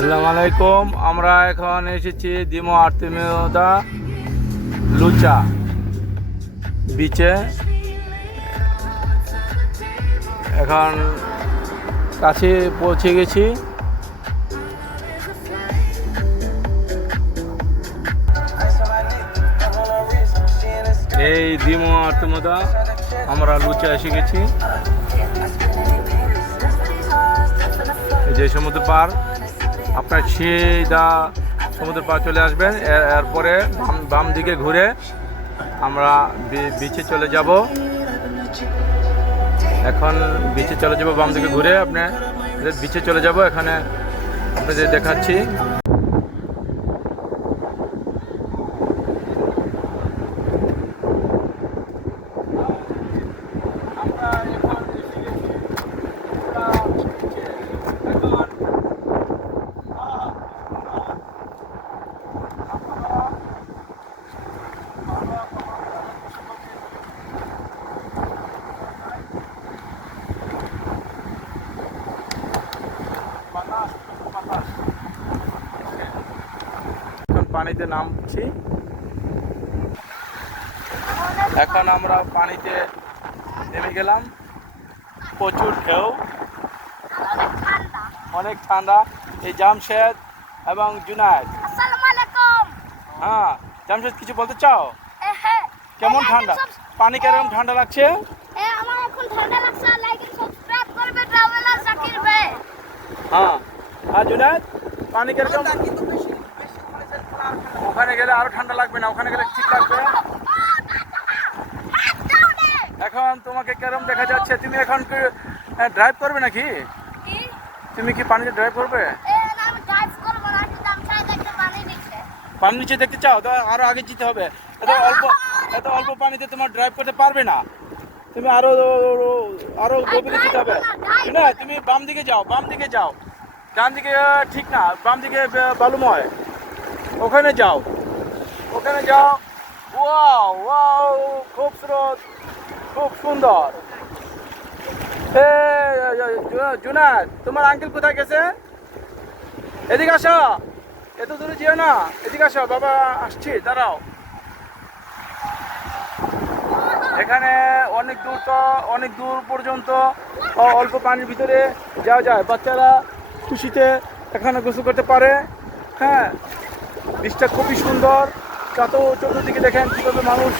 আসসালামু আলাইকুম। আমরা এখন এসেছি দিমো আর্তিমিয়দা লুচা বিচে। এখন কাছে পৌঁছে গেছি। এই দিমো আর্তিমদা আমরা লুচা এসে গেছি। যে সমুদ্র পার। আপনার সিধা সমুদ্র পার চলে আসবেন। এরপরে বাম বাম দিকে ঘুরে আমরা বিচে চলে যাব। এখন বিচে চলে যাব, বাম দিকে ঘুরে আপনি বিচে চলে যাব, এখানে আপনাদের দেখাচ্ছি। পানিতে নামছি। এখন আমরা পানিতে নেমে গেলাম। প্রচুর ঢেউ। অনেক ঠান্ডা। এই জামশেদ এবং জুনায়দ। হ্যাঁ জামশেদ কিছু বলতে চাও? হ্যাঁ কেমন ঠান্ডা? পানি কেরকম ঠান্ডা লাগছে? এ আমার এখন ঠান্ডা লাগছে। লাইক এন্ড সাবস্ক্রাইব করবে ট্রাভেলার জাকির ভাই। হ্যাঁ। আর জুনায়দ পানি কেরকম? ওখানে গেলে আরও ঠান্ডা লাগবে না ওখানে গেলে ঠিক লাগবে। এখন তোমাকে কেরম দেখা যাচ্ছে? তুমি এখন কি ড্রাইভ করবে নাকি? কি? তুমি কি পানিতে ড্রাইভ করবে? পানি নিচে। দেখতে চাও তো আরও আগে যেতে হবে। এত অল্প এত অল্প পানিতে তোমার ড্রাইভ করতে পারবে না। তুমি আরও আরও গভীরে যেতে হবে। না তুমি বাম দিকে যাও বাম দিকে যাও। ডান দিকে ঠিক না বাম দিকে বালুময়। ওখানে যাও। ওখানে যাও। ওয়াও ওয়াও খুবসুরত খুব সুন্দর। জুনাদ তোমার আঙ্কেল কোথায় গেছে? এদিকে আসো। এত দূরে যেও না। এদিকে আসো, বাবা আসছি, দাঁড়াও। এখানে অনেক দূর তো, অনেক দূর পর্যন্ত অল্প পানির ভিতরে যাওয়া যায়। বাচ্চারা খুশিতে এখানে গোসল করতে পারে। হ্যাঁ বীজটা খুবই সুন্দর। কত চতুর্দিকে দেখেন কীভাবে মানুষ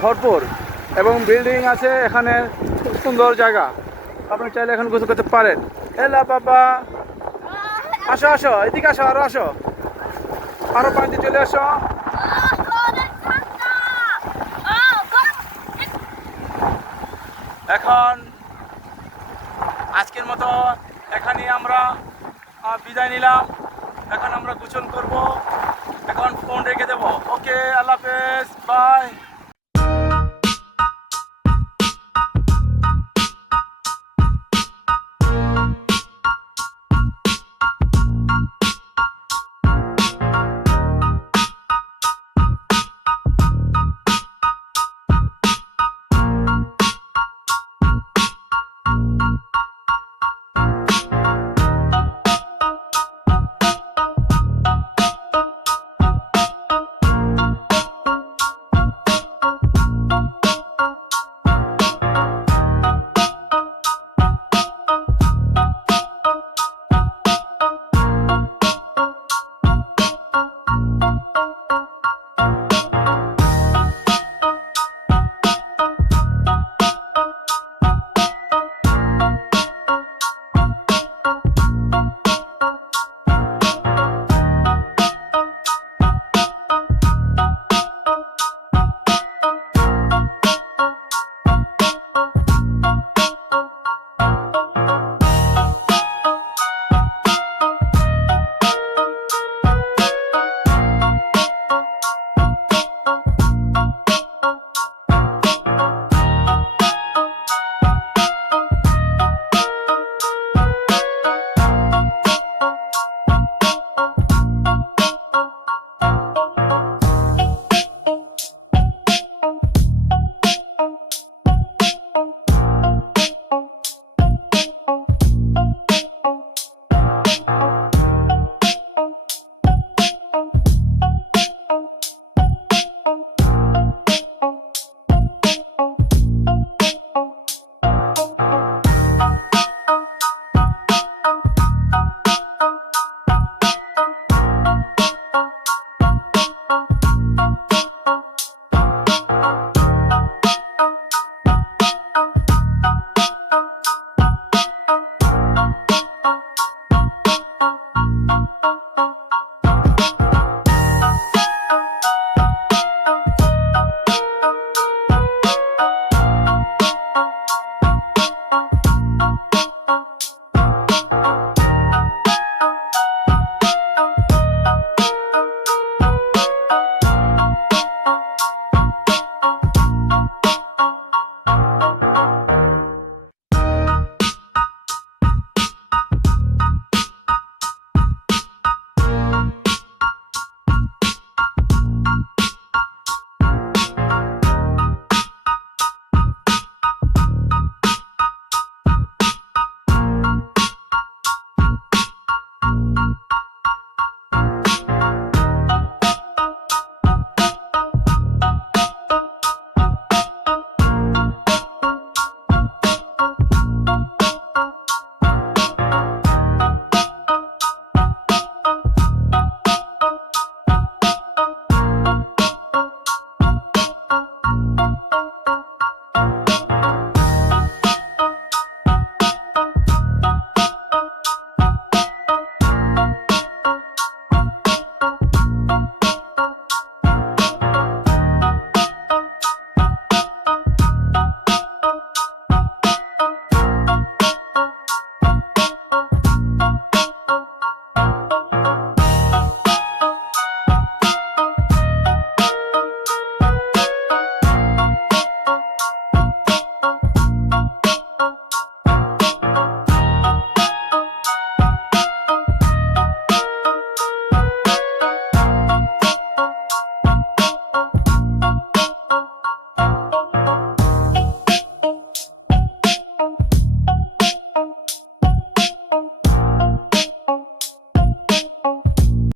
ভরপুর এবং বিল্ডিং আছে এখানে খুব সুন্দর জায়গা। আপনি চাইলে এখন গোসল করতে পারেন। এলা বাবা। আসো আসো, এদিকে আসো, আরও আসো। আরও পানিতে চলে আসো। এখন আজকের মতো এখানে আমরা বিদায় নিলাম। এখন আমরা গোসল করব।